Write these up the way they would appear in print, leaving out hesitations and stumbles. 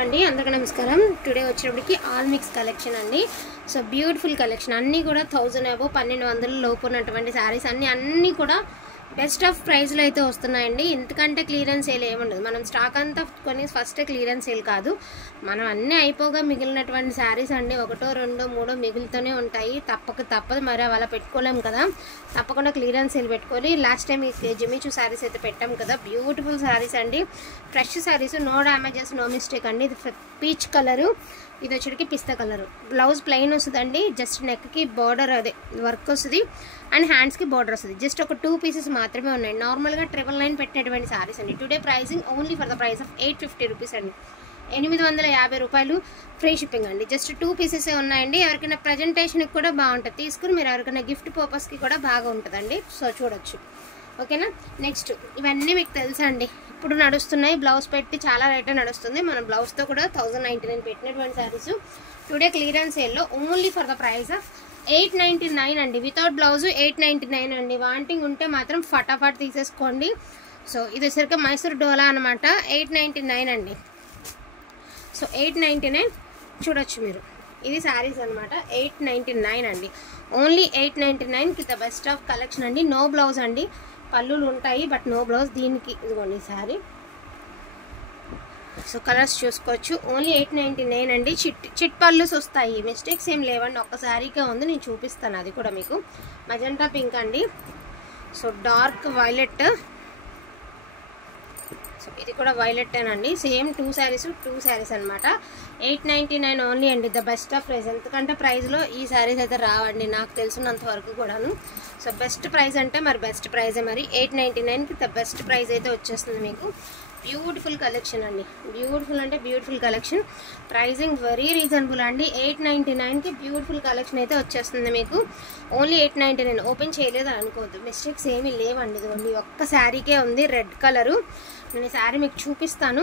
అండి అందరికీ నమస్కారం. టుడే వచ్చేటప్పటికి ఆల్ మిక్స్ కలెక్షన్ అండి. సో బ్యూటిఫుల్ కలెక్షన్ అన్నీ కూడా 1000 అబో 1200 లోపు ఉన్నటువంటి శారీస్ అన్నీ కూడా బెస్ట్ ఆఫ్ ప్రైస్లో అయితే వస్తున్నాయండి. ఎందుకంటే క్లియరెన్స్ సేల్ ఏముండదు. మనం స్టాక్ అంతా కొని ఫస్ట్ క్లియరెన్స్ సేల్ కాదు, మనం అన్నీ అయిపోగా మిగిలినటువంటి శారీస్ అండి ఒకటో రెండో మూడో మిగులుతూనే ఉంటాయి. తప్పదు, మరి అలా పెట్టుకోలేం కదా, తప్పకుండా క్లియరెన్స్ సేల్ పెట్టుకొని. లాస్ట్ టైం ఈ జిమిచూ శారీస్ అయితే పెట్టాం కదా, బ్యూటిఫుల్ శారీస్ అండి, fresh saris, no damages, no mistake అండి. ఇది పీచ్ కలరు, ఇది వచ్చేటికి పిస్తా కలరు. బ్లౌజ్ ప్లెయిన్ వస్తుందండి, జస్ట్ నెక్కి బార్డర్ అదే వర్క్ వస్తుంది అండ్ హ్యాండ్స్కి బార్డర్ వస్తుంది. జస్ట్ ఒక 2 పీసెస్ మాత్రమే ఉన్నాయి. నార్మల్గా 999 పెట్టినటువంటి శారీస్ అండి. Today pricing only for the price of 850 rupees అండి. 850 రూపాయలు ఫ్రీ షిప్పింగ్ అండి. జస్ట్ 2 పీసెసే ఉన్నాయండి. ఎవరికైనా ప్రజెంటేషన్కి కూడా బాగుంటుంది, తీసుకుని మీరు ఎవరికైనా గిఫ్ట్ పర్పస్కి కూడా బాగా ఉంటుందండి. సో చూడొచ్చు, ఓకేనా. నెక్స్ట్ ఇవన్నీ మీకు తెలుసా అండి, ఇప్పుడు నడుస్తున్నాయి. బ్లౌజ్ పెట్టి చాలా రేటే నడుస్తుంది. మన బ్లౌజ్తో కూడా 1099 పెట్టినటువంటి శారీస్ టుడే క్లియరెన్స్ సేల్లో only for the price of 899 అండి. వితౌట్ బ్లౌజ్ 899 అండి. వాంటింగ్ ఉంటే మాత్రం ఫటాఫట్ తీసేసుకోండి. సో ఇది వచ్చరికి మైసూర్ డోలా అనమాట, 899 అండి. సో 899 చూడొచ్చు మీరు. ఇది శారీస్ అనమాట, 899 అండి. ఓన్లీ 899కి ద బెస్ట్ ఆఫ్ కలెక్షన్ అండి. నో బ్లౌజ్ అండి, పళ్ళులు ఉంటాయి బట్ నో బ్లౌజ్. దీనికి ఇదిగోండి శారీ. సో కలర్స్ చూసుకోవచ్చు. ఓన్లీ 899 అండి. చిట్ పళ్ళుస్ వస్తాయి, మిస్టేక్స్ ఏం లేవండి. ఒక్క శారీకే ఉంది, నేను చూపిస్తాను అది కూడా మీకు. మజంటా పింక్ అండి, సో డార్క్ వైలెట్, సో ఇది కూడా వైలెట్టేనండి. సేమ్ 2 శారీస్ అనమాట. 899 ఓన్లీ అండి, ద బెస్ట్ ఆఫ్ ప్రైస్. ఎందుకంటే ప్రైస్లో ఈ శారీస్ అయితే రావండి నాకు తెలిసినంత వరకు కూడాను. సో బెస్ట్ ప్రైస్ అంటే మరి బెస్ట్ ప్రైజే. మరి 899కి ద బెస్ట్ ప్రైస్ అయితే వచ్చేస్తుంది మీకు. బ్యూటిఫుల్ కలెక్షన్ అండి, బ్యూటిఫుల్ అంటే beautiful collection. Pricing very reasonable అండి. 899కి బ్యూటిఫుల్ కలెక్షన్ అయితే వచ్చేస్తుంది మీకు. ఓన్లీ 899. ఓపెన్ చేయలేదు అనుకోవద్దు, మిస్టేక్స్ ఏమీ లేవండి. ఇదిగోండి ఒక్క శారీకే ఉంది, రెడ్ కలరు. నేను ఈ శారీ మీకు చూపిస్తాను,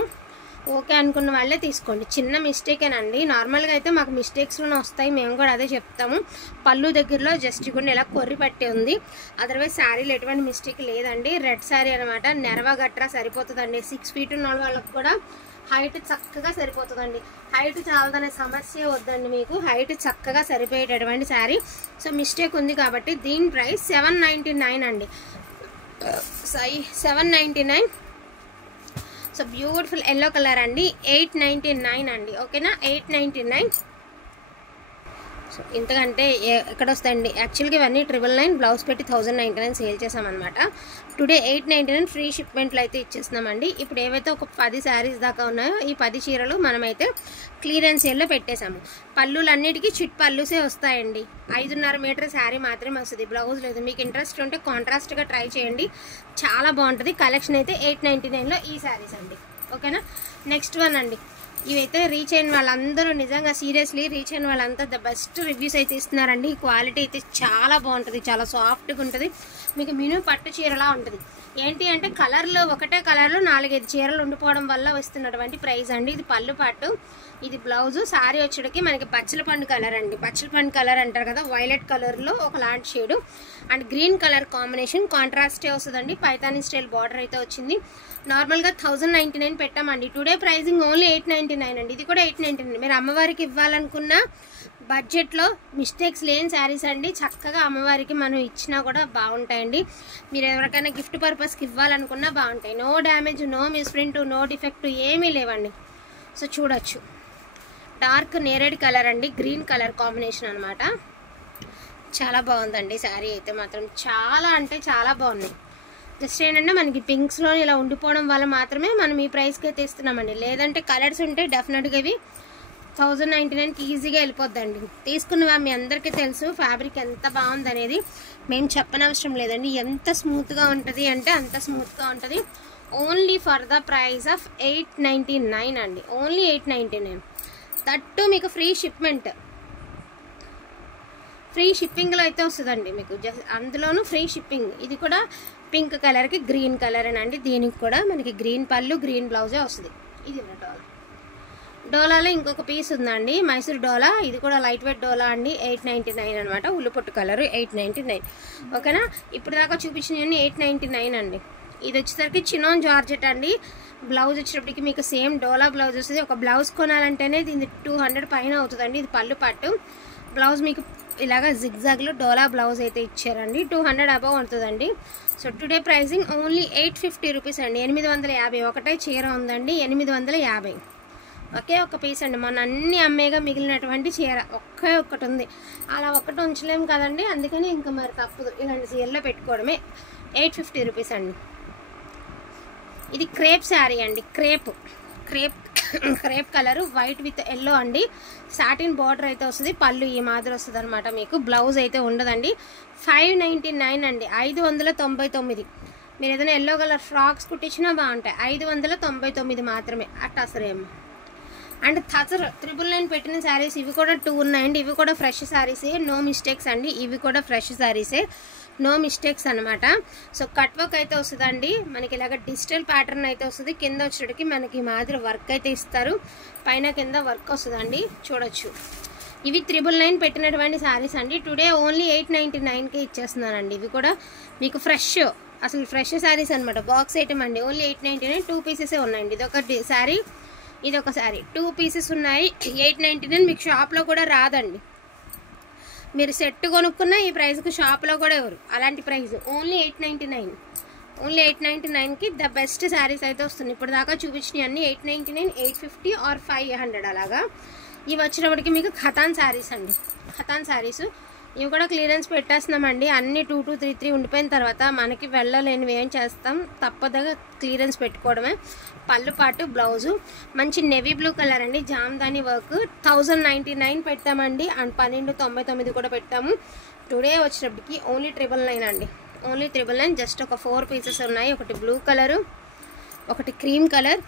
ఓకే అనుకున్న వాళ్ళే తీసుకోండి. చిన్న మిస్టేకేనండి. నార్మల్గా అయితే మాకు మిస్టేక్స్లోనే వస్తాయి, మేము కూడా అదే చెప్తాము. పళ్ళు దగ్గరలో జస్ట్ కూడా ఇలా కొర్రి పట్టి ఉంది, అదర్వైజ్ శారీలో ఎటువంటి మిస్టేక్ లేదండి. రెడ్ శారీ అనమాట, నెరవ గట్రా సరిపోతుందండి. 6 ఫీట్ ఉన్న వాళ్ళకి కూడా హైట్ చక్కగా సరిపోతుందండి. హైట్ చాలదనే సమస్య వద్దండి మీకు, హైట్ చక్కగా సరిపోయేటటువంటి శారీ. సో మిస్టేక్ ఉంది కాబట్టి దీని ప్రైస్ 799 అండి. 799. సో బ్యూటిఫుల్ ఎల్లో కలర్ అండి, 899 అండి. ఓకేనా, 899. సో ఇంతకంటే ఎక్కడ వస్తాయండి. యాక్చువల్గా ఇవన్నీ 999, బ్లౌజ్ పెట్టి 1099 సేల్ చేసామన్నమాట. టుడే 899 ఫ్రీ షిప్మెంట్లు అయితే ఇచ్చేస్తున్నామండి. ఇప్పుడు ఏవైతే ఒక 10 శారీస్ దాకా ఉన్నాయో ఈ 10 చీరలు మనమైతే క్లియరెన్స్ సేల్లో పెట్టేశాము. పళ్ళులన్నిటికీ చిట్ పళ్ళుసే వస్తాయండి. 5.5 మీటర్ శారీ మాత్రమే వస్తుంది, బ్లౌజ్ లేదు. మీకు ఇంట్రెస్ట్ ఉంటే కాంట్రాస్ట్గా ట్రై చేయండి, చాలా బాగుంటుంది. కలెక్షన్ అయితే 899లో ఈ శారీస్ అండి. ఓకేనా. నెక్స్ట్ వన్ అండి, ఇవైతే రీచ్ అయిన వాళ్ళందరూ నిజంగా సీరియస్లీ రీచ్ అయిన వాళ్ళంతా ద బెస్ట్ రివ్యూస్ అయితే ఇస్తున్నారండి. క్వాలిటీ అయితే చాలా బాగుంటుంది, చాలా సాఫ్ట్గా ఉంటుంది. మీకు మినీ పట్టు చీరలా ఉంటుంది. ఏంటి అంటే కలర్లో ఒకటే కలర్లో 4-5 చీరలు ఉండిపోవడం వల్ల వస్తున్నటువంటి ప్రైస్ అండి. ఇది పళ్ళు పాటు, ఇది బ్లౌజు. శారీ వచ్చేటికి మనకి పచ్చల పండు కలర్ అండి, పచ్చల పండు కలర్ అంటారు కదా, వైలెట్ కలర్లో ఒక లాంటి shade and green colour combination కాంట్రాస్టే వస్తుందండి. పైతానీ స్టైల్ బార్డర్ అయితే వచ్చింది. నార్మల్గా 1099 పెట్టామండి. టుడే ప్రైజింగ్ ఓన్లీ 899 అండి. ఇది కూడా 899. మీరు అమ్మవారికి ఇవ్వాలనుకున్న బడ్జెట్లో మిస్టేక్స్ లేని శారీస్ అండి. చక్కగా అమ్మవారికి మనం ఇచ్చినా కూడా బాగుంటాయండి. మీరు ఎవరికైనా గిఫ్ట్ పర్పస్కి ఇవ్వాలనుకున్నా బాగుంటాయి. No damage, no misprint, no defect ఏమీ లేవండి. సో చూడొచ్చు, డార్క్ నేరేడ్ కలర్ అండి, గ్రీన్ కలర్ కాంబినేషన్ అనమాట. చాలా బాగుందండి శారీ అయితే మాత్రం, చాలా అంటే చాలా బాగున్నాయి. జస్ట్ ఏంటంటే మనకి పింక్స్లో ఇలా ఉండిపోవడం వల్ల మాత్రమే మనం ఈ ప్రైస్కి అయితే ఇస్తున్నామండి. లేదంటే కలర్స్ ఉంటే డెఫినెట్గా ఇవి 1099కి ఈజీగా వెళ్ళిపోద్దండి. తీసుకున్నవా మీ అందరికీ తెలుసు ఫ్యాబ్రిక్ ఎంత బాగుంది అనేది, మేము చెప్పనవసరం లేదండి. ఎంత స్మూత్గా ఉంటుంది అంటే అంత స్మూత్గా ఉంటుంది. Only for the price of 899 అండి. ఓన్లీ 899. దట్టు మీకు ఫ్రీ షిప్మెంట్, ఫ్రీ షిప్పింగ్లో అయితే వస్తుందండి మీకు. అందులోనూ ఫ్రీ షిప్పింగ్. ఇది కూడా పింక్ కలర్కి గ్రీన్ కలర్ అండి. దీనికి కూడా మనకి గ్రీన్ పళ్ళు, గ్రీన్ బ్లౌజే వస్తుంది. ఇది డోలా, డోలాలో ఇంకొక పీస్ ఉందండి, మైసూర్ డోలా. ఇది కూడా లైట్ వెయిట్ డోలా అండి, 899 అనమాట. ఉల్లిపొట్టు కలర్ 899. ఓకేనా. ఇప్పుడు దాకా చూపించినవన్నీ 899 అండి. ఇది వచ్చేసరికి చినోన్ జార్జెట్ అండి. బ్లౌజ్ వచ్చేటప్పటికి మీకు సేమ్ డోలా బ్లౌజ్ వస్తుంది. ఒక బ్లౌజ్ కొనాలంటేనే దీన్ని 200 పైన అవుతుందండి. ఇది పళ్ళు పాటు. బ్లౌజ్ మీకు ఇలాగా జిగ్జాగ్లో డోలా బ్లౌజ్ అయితే ఇచ్చారండి. 200 అబవ్ అవుతుందండి. So today pricing only 850 rupees అండి. 850. ఒకటే చీర ఉందండి, 850. ఒకే ఒక పీస్ అండి. మొన్న అన్ని అమ్మేగా మిగిలినటువంటి చీర ఒక్కటి ఉంది. అలా ఒక్కటి ఉంచలేము కదండి, అందుకని ఇంకా మరి తప్పదు, ఇలాంటి చీరలో పెట్టుకోవడమే. 850 రూపీస్ అండి. ఇది క్రేప్ శారీ అండి. Crepe colour white with yellow అండి. సాటిన్ బార్డర్ అయితే వస్తుంది. పళ్ళు ఈ మాదిరి వస్తుంది అనమాట. మీకు బ్లౌజ్ అయితే ఉండదండి. 599 అండి. 599. మీరు ఏదైనా ఎల్లో కలర్ ఫ్రాక్స్ కుట్టించినా బాగుంటాయి. 599 మాత్రమే. అసలేమో అండ్ థజర్ 999 పెట్టిన శారీస్ ఇవి కూడా 2 ఉన్నాయండి. ఇవి కూడా ఫ్రెష్ శారీసే, నో మిస్టేక్స్ అండి. ఇవి కూడా ఫ్రెష్ శారీసే, నో మిస్టేక్స్ అనమాట. సో కట్ వర్క్ అయితే వస్తుందండి. మనకి ఇలాగ డిజిటల్ ప్యాటర్న్ అయితే వస్తుంది. కింద వచ్చేటికి మనకి మాదిరి వర్క్ అయితే ఇస్తారు. పైన కింద వర్క్ వస్తుందండి, చూడొచ్చు. ఇవి 999 పెట్టినటువంటి శారీస్ అండి. టుడే ఓన్లీ 899కే ఇచ్చేస్తున్నానండి. ఇవి కూడా మీకు అసలు ఫ్రెష్ శారీస్ అనమాట. బాక్స్ ఐటమ్ అండి. ఓన్లీ 899. 2 పీసెసే ఉన్నాయండి. ఇదొక శారీ, ఇదొక శారీ. 2 పీసెస్ ఉన్నాయి. 899. మీకు షాప్లో కూడా రాదండి. మీరు సెట్ కొనుక్కున్న ఈ ప్రైస్కి షాప్లో కూడా ఎవరు అలాంటి ప్రైస్. ఓన్లీ 899. ఓన్లీ 899కి ద బెస్ట్ శారీస్ అయితే వస్తుంది. ఇప్పుడు దాకా చూపించినవి అన్ని 899, 850 ఆర్ 500 అలాగా. ఇవి వచ్చినప్పటికి మీకు ఖతాన్ శారీస్ అండి. ఖతాన్ శారీస్ ఇవి కూడా క్లియరెన్స్ పెట్టేస్తున్నామండి. అన్ని 2233 ఉండిపోయిన తర్వాత మనకి వెళ్ళలేనివి ఏం చేస్తాం, తప్పదుగా క్లియరెన్స్ పెట్టుకోవడమే. పళ్ళు పాటు బ్లౌజు మంచి నెవీ బ్లూ కలర్ అండి. జామ్దాని వర్క్ 1099 పెట్టామండి. అండ్ 1299 కూడా పెట్టాము. టుడే వచ్చినప్పటికి ఓన్లీ 999 అండి. ఓన్లీ 999. జస్ట్ ఒక 4 పీసెస్ ఉన్నాయి. ఒకటి బ్లూ కలరు, ఒకటి క్రీమ్ కలర్.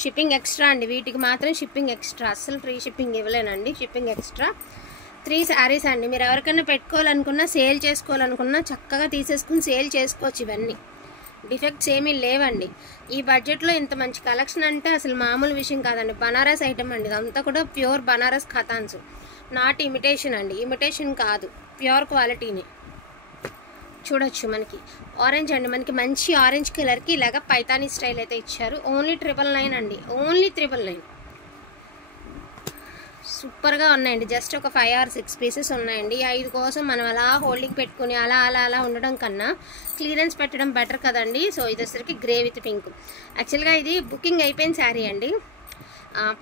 షిప్పింగ్ ఎక్స్ట్రా అండి. వీటికి మాత్రం షిప్పింగ్ ఎక్స్ట్రా, అస్సలు ఫ్రీ షిప్పింగ్ ఇవ్వలేనండి. Shipping extra. 3 శారీస్ అండి. మీరు ఎవరికైనా పెట్టుకోవాలనుకున్నా, సేల్ చేసుకోవాలనుకున్నా చక్కగా తీసేసుకుని సేల్ చేసుకోవచ్చు. ఇవన్నీ డిఫెక్ట్స్ ఏమీ లేవండి. ఈ బడ్జెట్లో ఇంత మంచి కలెక్షన్ అంటే అసలు మామూలు విషయం కాదండి. బనారస్ ఐటమ్ అండి. ఇదంతా కూడా ప్యూర్ బనారస్ ఖతాన్స్, నాట్ ఇమిటేషన్ అండి. ఇమిటేషన్ కాదు, ప్యూర్ క్వాలిటీని. చూడొచ్చు. మనకి ఆరెంజ్ అండి. మనకి మంచి ఆరెంజ్ కలర్కి ఇలాగ పైతానీ స్టైల్ అయితే ఇచ్చారు. ఓన్లీ 999 అండి. ఓన్లీ 999. సూపర్గా ఉన్నాయండి. జస్ట్ ఒక 5 or 6 పీసెస్ ఉన్నాయండి. 5 కోసం మనం అలా హోల్డింగ్ పెట్టుకుని అలా ఉండడం కన్నా క్లియరెన్స్ పెట్టడం బెటర్ కదండి. సో ఇది వచ్చరికి గ్రే విత్ పింక్. యాక్చువల్గా ఇది బుకింగ్ అయిపోయిన శారీ అండి.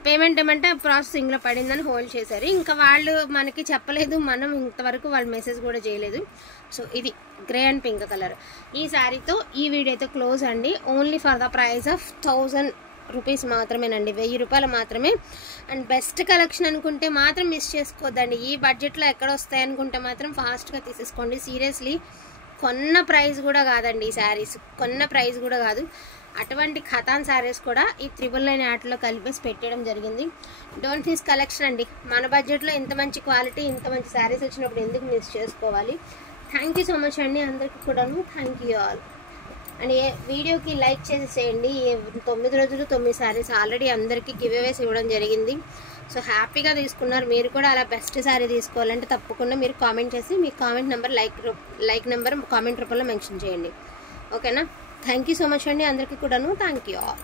పేమెంట్ ఏమంటే ప్రాసెసింగ్లో పడిందని హోల్డ్ చేశారు. ఇంకా వాళ్ళు మనకి చెప్పలేదు, మనం ఇంతవరకు వాళ్ళు మెసేజ్ కూడా చేయలేదు. సో ఇది గ్రే అండ్ పింక్ కలర్. ఈ శారీతో ఈ వీడియో అయితే క్లోజ్ అండి. Only for the price of 1000 rupees మాత్రమేనండి. 1000 రూపాయలు మాత్రమే. అండ్ బెస్ట్ కలెక్షన్ అనుకుంటే మాత్రం మిస్ చేసుకోవద్దండి. ఈ బడ్జెట్లో ఎక్కడ వస్తాయి అనుకుంటే మాత్రం ఫాస్ట్గా తీసేసుకోండి. సీరియస్లీ కొన్న ప్రైస్ కూడా కాదండి ఈ శారీస్, కొన్న ప్రైస్ కూడా కాదు. అటువంటి ఖతాన్ శారీస్ కూడా ఈ 999 యాడ్లో కలిపేసి పెట్టడం జరిగింది. డోంట్ మిస్ కలెక్షన్ అండి. మన బడ్జెట్లో ఇంత మంచి క్వాలిటీ, ఇంత మంచి శారీస్ వచ్చినప్పుడు ఎందుకు మిస్ చేసుకోవాలి. థ్యాంక్ యూ సో మచ్ అండి అందరికీ కూడాను. Thank you all. అండ్ వీడియోకి లైక్ చేసేసేయండి. 9 రోజులు 9 శారీస్ ఆల్రెడీ అందరికీ గివ్అవేస్ ఇవ్వడం జరిగింది. సో హ్యాపీగా తీసుకున్నారు. మీరు కూడా అలా బెస్ట్ శారీ తీసుకోవాలంటే తప్పకుండా మీరు కామెంట్ చేసి మీ comment number like number comment రూపంలో మెన్షన్ చేయండి. ఓకేనా. థ్యాంక్ యూ సో మచ్ అండి అందరికీ కూడాను. Thank you all.